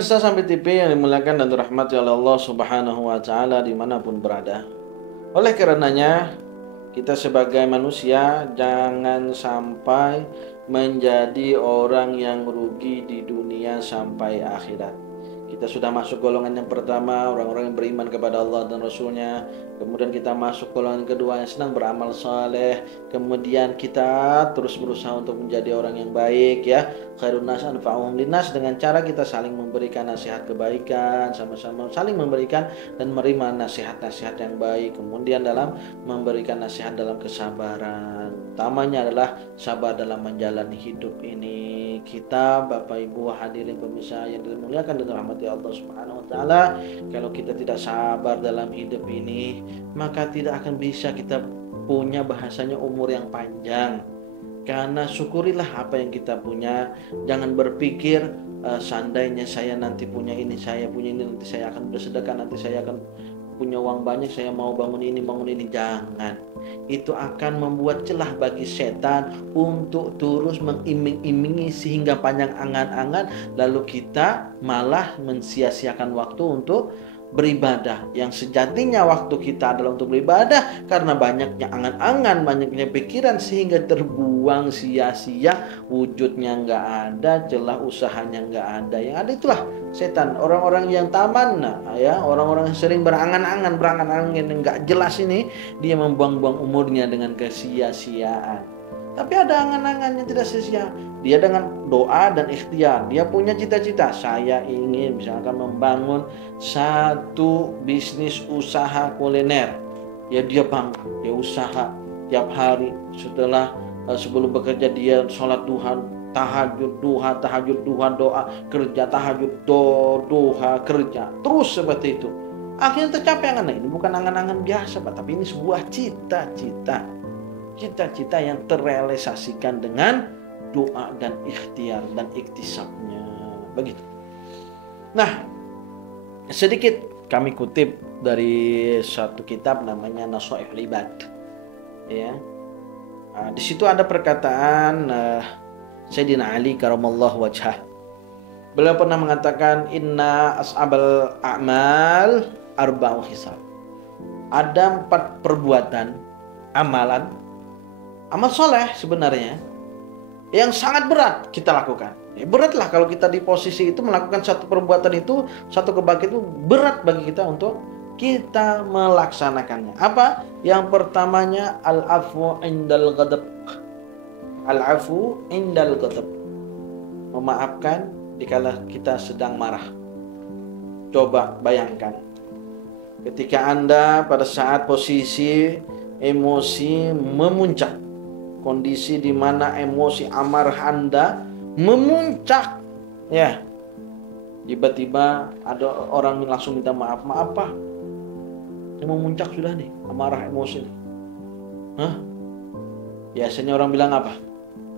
Pemirsa Sampai TV yang dimuliakan dan dirahmati oleh Allah Subhanahu wa taala dimanapun berada. Oleh karenanya, kita sebagai manusia jangan sampai menjadi orang yang rugi di dunia sampai akhirat. Kita sudah masuk golongan yang pertama, orang-orang yang beriman kepada Allah dan Rasulnya. Kemudian kita masuk golongan kedua yang senang beramal saleh. Kemudian kita terus berusaha untuk menjadi orang yang baik, ya. Khairun nas anfa'uhum linnas, dengan cara kita saling memberikan nasihat kebaikan, sama-sama saling memberikan dan menerima nasihat-nasihat yang baik. Kemudian dalam memberikan nasihat dalam kesabaran. Utamanya adalah sabar dalam menjalani hidup ini. Kita, Bapak Ibu hadirin pemirsa yang dimuliakan dan dirahmati Allah Subhanahu wa taala, kalau kita tidak sabar dalam hidup ini, maka tidak akan bisa kita punya bahasanya umur yang panjang. Karena syukurilah apa yang kita punya. Jangan berpikir seandainya saya nanti punya ini, saya punya ini, nanti saya akan bersedekah, nanti saya akan punya uang banyak, saya mau bangun ini, bangun ini. Jangan. Itu akan membuat celah bagi setan untuk terus mengiming-imingi sehingga panjang angan-angan, lalu kita malah mensia-siakan waktu untuk beribadah. Yang sejatinya waktu kita adalah untuk beribadah, karena banyaknya angan-angan, banyaknya pikiran sehingga terbuang sia-sia, wujudnya nggak ada, celah usahanya nggak ada. Yang ada itulah setan, orang-orang yang tamanna, ya, orang-orang yang sering berangan-angan yang nggak jelas ini, dia membuang-buang umurnya dengan kesia-siaan. Tapi ada angan-angan yang tidak sia-sia. Dia dengan doa dan ikhtiar, dia punya cita-cita, saya ingin misalkan membangun satu bisnis usaha kuliner. Ya dia bangun, dia usaha tiap hari. Setelah sebelum bekerja dia sholat duha, tahajud duha, doa, kerja, tahajud, doa, kerja, terus seperti itu. Akhirnya tercapai angan. Ini bukan angan-angan biasa, Pak, tapi ini sebuah cita-cita yang terrealisasikan dengan doa dan ikhtiar dan iktisabnya. Begitu. Nah, sedikit kami kutip dari satu kitab namanya Nashaihul Ibad. Ya. Di situ ada perkataan Sayyidina Ali karamallahu wajhah. Beliau pernah mengatakan, inna as'abal a'mal arba'u hisab. Ada 4 perbuatan, amalan, amal soleh sebenarnya, yang sangat berat kita lakukan. Beratlah kalau kita di posisi itu melakukan satu perbuatan itu, satu kebaikan itu berat bagi kita untuk kita melaksanakannya. Apa? Yang pertamanya al-afu indal ghadab. Al-afu indal ghadab. Memaafkan dikala kita sedang marah. Coba bayangkan, ketika Anda pada saat posisi emosi memuncak, kondisi di mana emosi amarah Anda memuncak, ya, tiba-tiba ada orang langsung minta maaf. Maaf Pak, saya memuncak sudah nih, amarah emosi nih. Hah? Biasanya orang bilang apa?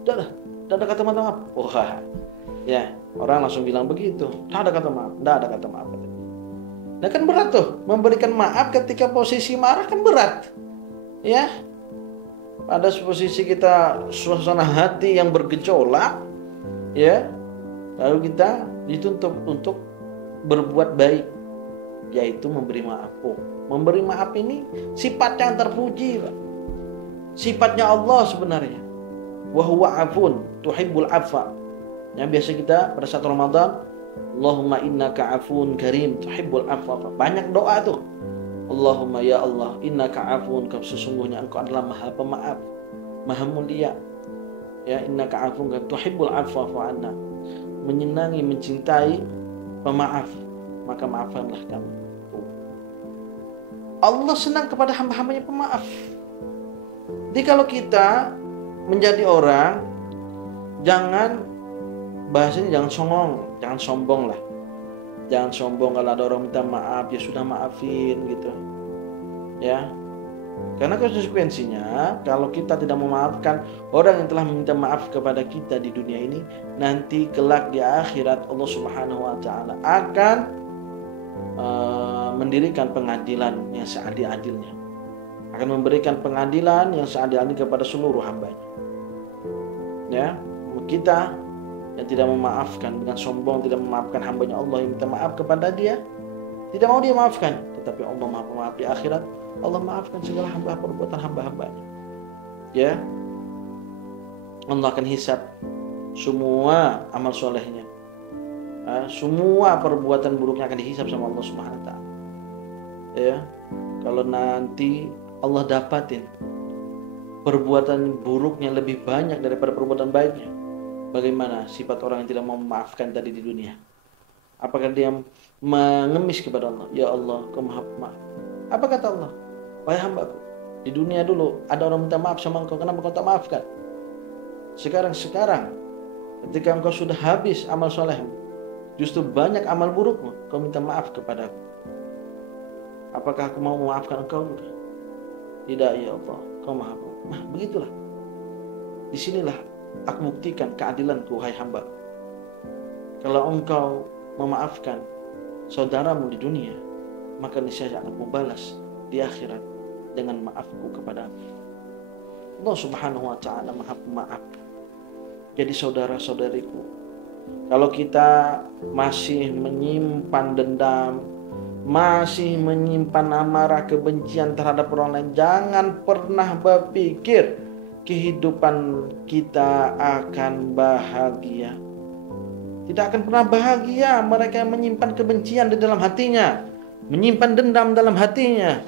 Tidak ada kata maaf. Wah, ya, orang langsung bilang begitu. Tidak ada kata maaf. Nah kan berat tuh, memberikan maaf ketika posisi marah kan berat, ya. Pada posisi kita suasana hati yang bergejolak, ya, lalu kita dituntut untuk berbuat baik, yaitu memberi maaf. Memberi maaf ini sifat yang terpuji, Pak. Sifatnya Allah sebenarnya. Wa huwa afun tuhibbul afwa. Yang biasa kita pada saat Ramadan, Allahumma innaka afun karim tuhibbul afwa. Banyak doa tuh. Allahumma ya Allah, innaka afun, sesungguhnya engkau adalah maha pemaaf, maha mulia. Ya, innaka afun tuhibbul afwa fa'anna. Menyenangi, mencintai pemaaf, maka maafkanlah kami. Allah senang kepada hamba-hambanya pemaaf. Jadi kalau kita menjadi orang, jangan, bahasanya jangan songong, jangan sombong lah. Jangan sombong kalau ada orang minta maaf, ya sudah maafin gitu. Ya. Karena konsekuensinya kalau kita tidak memaafkan orang yang telah meminta maaf kepada kita di dunia ini, nanti kelak di akhirat Allah Subhanahu wa taala akan mendirikan pengadilan yang seadil-adilnya. Akan memberikan pengadilan yang seadil-adilnya kepada seluruh hambanya. Ya, kita yang tidak memaafkan, dengan sombong tidak memaafkan hambanya Allah yang minta maaf kepada dia, tidak mau dia maafkan, tetapi Allah Maha Pemaaf di akhirat. Allah maafkan segala perbuatan hamba-hambanya. Ya, Allah akan hisab semua amal solehnya, semua perbuatan buruknya akan dihisab sama Allah Subhanahu Wa Taala. Ya, kalau nanti Allah dapatin perbuatan buruknya lebih banyak daripada perbuatan baiknya, bagaimana sifat orang yang tidak mau memaafkan tadi di dunia? Apakah dia mengemis kepada Allah? Ya Allah, Kau Maha Pemaaf. Apa kata Allah? Wahai hambaku, di dunia dulu ada orang minta maaf sama engkau, kenapa kau tak maafkan? Sekarang ketika engkau sudah habis amal solehmu, justru banyak amal burukmu, kau minta maaf kepadaku. Apakah aku mau memaafkan engkau juga? Tidak, ya Allah, Kau Maha Pemaaf. Nah, begitulah. Disinilah aku buktikan keadilanku, hai hamba. Kalau engkau memaafkan saudaramu di dunia, maka niscaya akan membalas di akhirat dengan maafku kepadamu. Allah Subhanahu Wa Taala Maha Pemaaf. Jadi saudara-saudariku, kalau kita masih menyimpan dendam, masih menyimpan amarah, kebencian terhadap orang lain, jangan pernah berpikir kehidupan kita akan bahagia. Tidak akan pernah bahagia mereka yang menyimpan kebencian di dalam hatinya, menyimpan dendam dalam hatinya.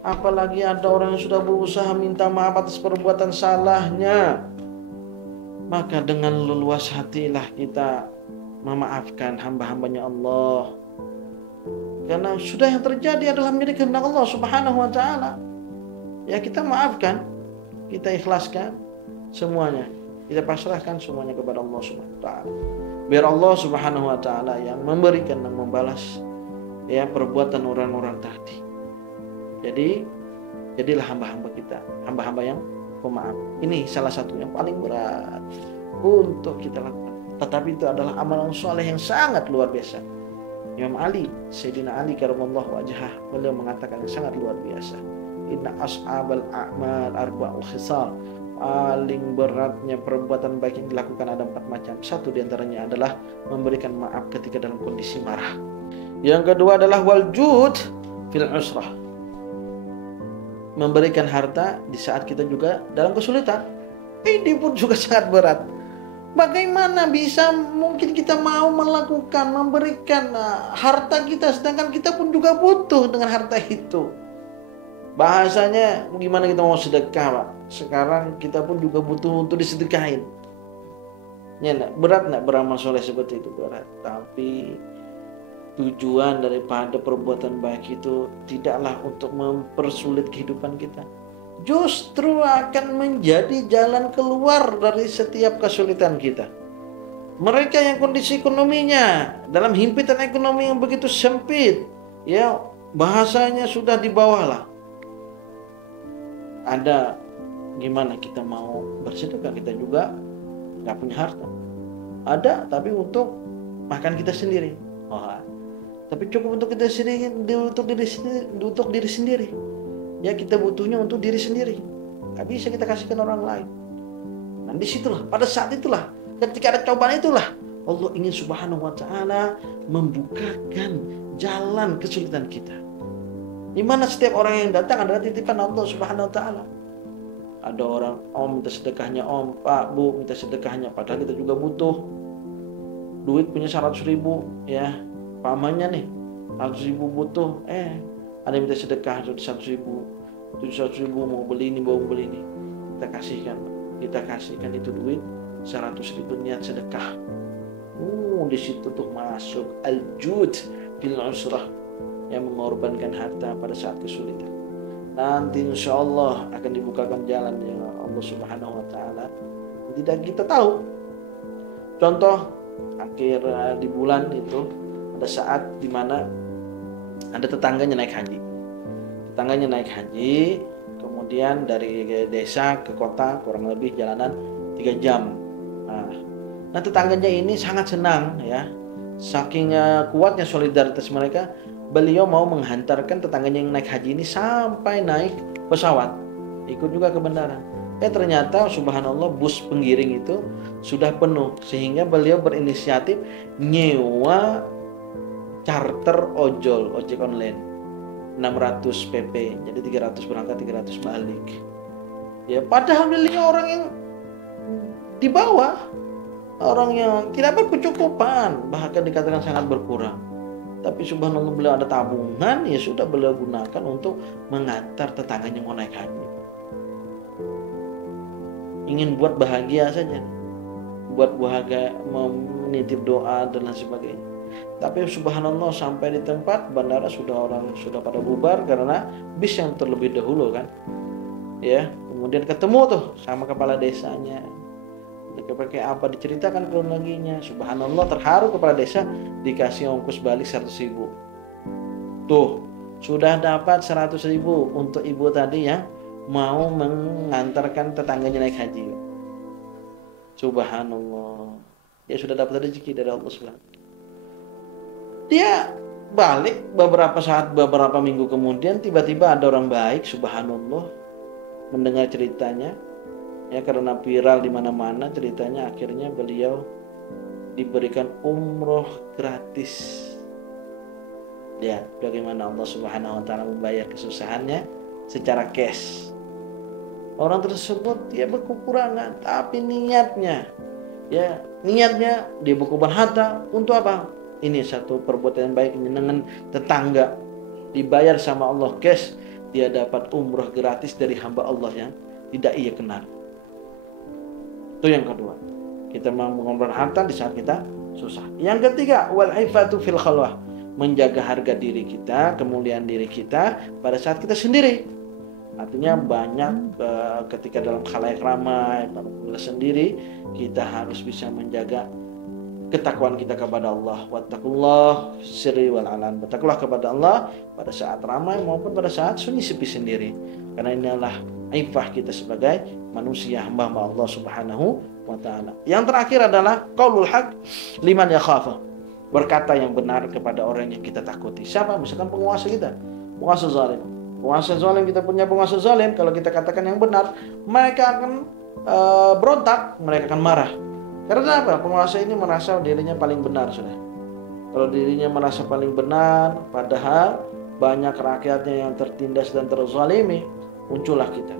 Apalagi ada orang yang sudah berusaha minta maaf atas perbuatan salahnya, maka dengan leluas hatilah kita memaafkan hamba-hambanya Allah. Karena sudah yang terjadi adalah menjadi kehendak Allah Subhanahu Wa Taala. Ya, kita maafkan, kita ikhlaskan semuanya, kita pasrahkan semuanya kepada Allah Subhanahu Wa Taala. Biar Allah Subhanahu Wa Taala yang memberikan dan membalas ya perbuatan orang-orang tadi. Jadi jadilah hamba-hamba kita, hamba-hamba yang pemaaf. Ini salah satu yang paling berat untuk kita lakukan. Tetapi itu adalah amalan soleh yang sangat luar biasa. Imam Ali, Sayyidina Ali karamallahu wajhah, beliau mengatakan yang sangat luar biasa. Inna ashabal a'mal arba'u khisal. Paling beratnya perbuatan baik yang dilakukan ada 4 macam. Satu diantaranya adalah memberikan maaf ketika dalam kondisi marah. Yang kedua adalah wal jud fil usrah. Memberikan harta di saat kita juga dalam kesulitan. Ini pun juga sangat berat. Bagaimana bisa mungkin kita mau melakukan, memberikan harta kita, sedangkan kita pun juga butuh dengan harta itu. Bahasanya gimana kita mau sedekah, Pak? Sekarang kita pun juga butuh untuk disedekahin. Ya, berat nak beramal soleh seperti itu? Berat. Tapi tujuan daripada perbuatan baik itu tidaklah untuk mempersulit kehidupan kita. Justru akan menjadi jalan keluar dari setiap kesulitan kita. Mereka yang kondisi ekonominya dalam himpitan ekonomi yang begitu sempit, ya bahasanya sudah di bawah lah. Ada gimana kita mau bersedekah, kita juga nggak punya harta. Ada tapi untuk makan kita sendiri. Tapi cukup untuk kita sendiri, untuk diri sendiri. Ya kita butuhnya untuk diri sendiri. Gak bisa kita kasihkan orang lain. Nah disitulah, pada saat itulah, ketika ada cobaan itulah, Allah ingin Subhanahu Wa Taala membukakan jalan kesulitan kita. Dimana setiap orang yang datang adalah titipan Allah Subhanahu Wa Taala. Ada orang, om minta sedekahnya, om, pak, bu minta sedekahnya, padahal kita juga butuh. Duit punya 100.000, ya, pamannya nih 100.000 butuh, ada yang minta sedekah 100.000, 100.000 mau beli ini, kita kasihkan itu duit 100.000 niat sedekah. Di situ tuh masuk al-jud bil usrah, yang mengorbankan harta pada saat kesulitan. Nanti insya Allah akan dibukakan jalan yang Allah Subhanahu Wa Taala tidak kita tahu. Contoh akhir di bulan itu ada saat dimana ada tetangganya naik haji, kemudian dari desa ke kota kurang lebih jalanan 3 jam. Nah tetangganya ini sangat senang ya, saking kuatnya solidaritas mereka, beliau mau menghantarkan tetangganya yang naik haji ini sampai naik pesawat, ikut juga ke bandara. Ternyata subhanallah bus penggiring itu sudah penuh, sehingga beliau berinisiatif nyewa charter ojek online 600 pp, jadi 300 berangkat 300 balik. Ya, padahal beliau orang yang di bawah, orang yang tidak berkecukupan, bahkan dikatakan sangat berkurang. Tapi subhanallah beliau ada tabungan, ya sudah beliau gunakan untuk mengantar tetangganya mau naik haji. Ingin buat bahagia saja, buat bahagia, menitip doa dan lain sebagainya. Tapi subhanallah sampai di tempat bandara orang sudah pada bubar karena bis yang terlebih dahulu kan. Ya, kemudian ketemu tuh sama kepala desanya. Pakai apa diceritakan kronologinya. Subhanallah, terharu kepala desa, dikasih ongkos balik 100.000. Tuh, sudah dapat 100.000 untuk ibu tadi yang mau mengantarkan tetangganya naik haji. Subhanallah. Dia sudah dapat rezeki dari Allah Subhanahu. Dia balik beberapa minggu kemudian, tiba-tiba ada orang baik, subhanallah, mendengar ceritanya. Ya, karena viral di mana-mana ceritanya, akhirnya beliau diberikan umroh gratis. Ya, bagaimana Allah Subhanahu wa taala membayar kesusahannya secara cash. Orang tersebut dia berkekurangan, tapi niatnya dia berkorban harta untuk apa? Ini satu perbuatan yang baik, menyenangkan tetangga, dibayar sama Allah cash, dia dapat umroh gratis dari hamba Allah yang tidak ia kenal. Itu yang kedua, kita mau mengorbankan harta di saat kita susah. Yang ketiga, wal ifatu fil khalwah, menjaga harga diri kita, kemuliaan diri kita pada saat kita sendiri. Artinya banyak ketika dalam khalayak ramai, pada sendiri, kita harus bisa menjaga ketakwaan kita kepada Allah. Wattaqullah sirri wal alan. Bertakwalah kepada Allah pada saat ramai maupun pada saat sunyi sepi sendiri. Karena inilah ifah kita sebagai manusia hamba Allah Subhanahu wa taala. Yang terakhir adalah qaulul haq liman yakhafa. Berkata yang benar kepada orang yang kita takuti. Siapa? Misalkan penguasa kita, penguasa zalim. Penguasa zalim, kita punya penguasa zalim, kalau kita katakan yang benar, mereka akan berontak, mereka akan marah. Karena apa? Penguasa ini merasa dirinya paling benar sudah. Kalau dirinya merasa paling benar, padahal banyak rakyatnya yang tertindas dan terzalimi, muncullah kita.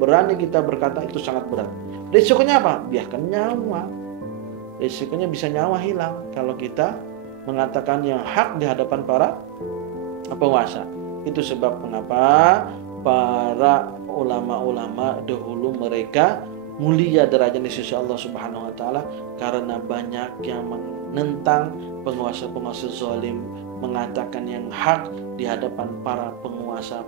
Berani kita berkata, itu sangat berat. Risikonya apa? Biarkan nyawa. Risikonya bisa nyawa hilang kalau kita mengatakan yang hak di hadapan para penguasa. Itu sebab mengapa para ulama-ulama dahulu mereka mulia derajatnya di sisi Allah Subhanahu wa taala, karena banyak yang menentang penguasa-penguasa zalim, mengatakan yang hak di hadapan para penguasa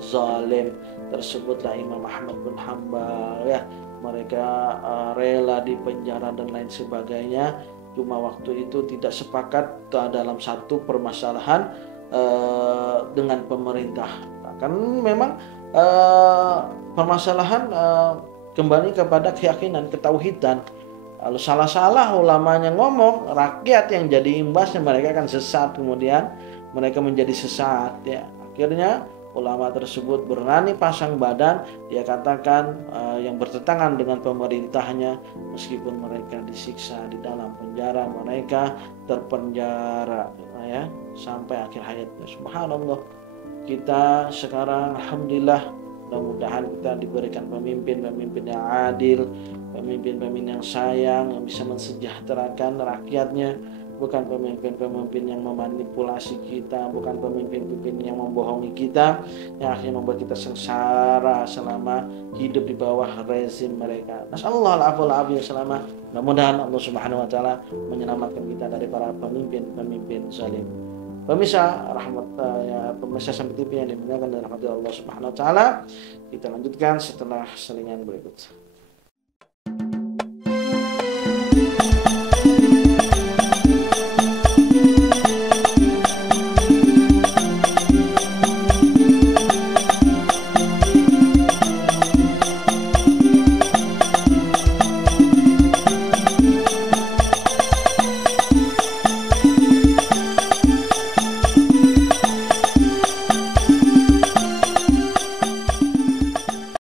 zalim. Tersebutlah Imam Ahmad bin Hanbal, ya, mereka rela di penjara dan lain sebagainya. Cuma waktu itu tidak sepakat dalam satu permasalahan dengan pemerintah. Kan memang permasalahan kembali kepada keyakinan, ketauhidan. Kalau salah-salah ulamanya ngomong, rakyat yang jadi imbasnya, mereka akan sesat, kemudian mereka menjadi sesat, ya. Akhirnya ulama tersebut berani pasang badan, dia katakan yang bertentangan dengan pemerintahnya, meskipun mereka disiksa di dalam penjara, mereka terpenjara, ya, sampai akhir hayatnya. Subhanallah, kita sekarang alhamdulillah, mudah-mudahan kita diberikan pemimpin yang adil, pemimpin yang sayang, yang bisa mensejahterakan rakyatnya, bukan pemimpin yang memanipulasi kita, bukan pemimpin yang membohongi kita, yang akhirnya membuat kita sengsara selama hidup di bawah rezim mereka. Nasallallahu alaihi wasallam. Mudah-mudahan Allah Subhanahu wa taala menyelamatkan kita dari para pemimpin zalim. Pemirsa pemirsa Sampai TV yang dimuliakan dan rahmat Allah Subhanahu wa taala, kita lanjutkan setelah selingan berikut.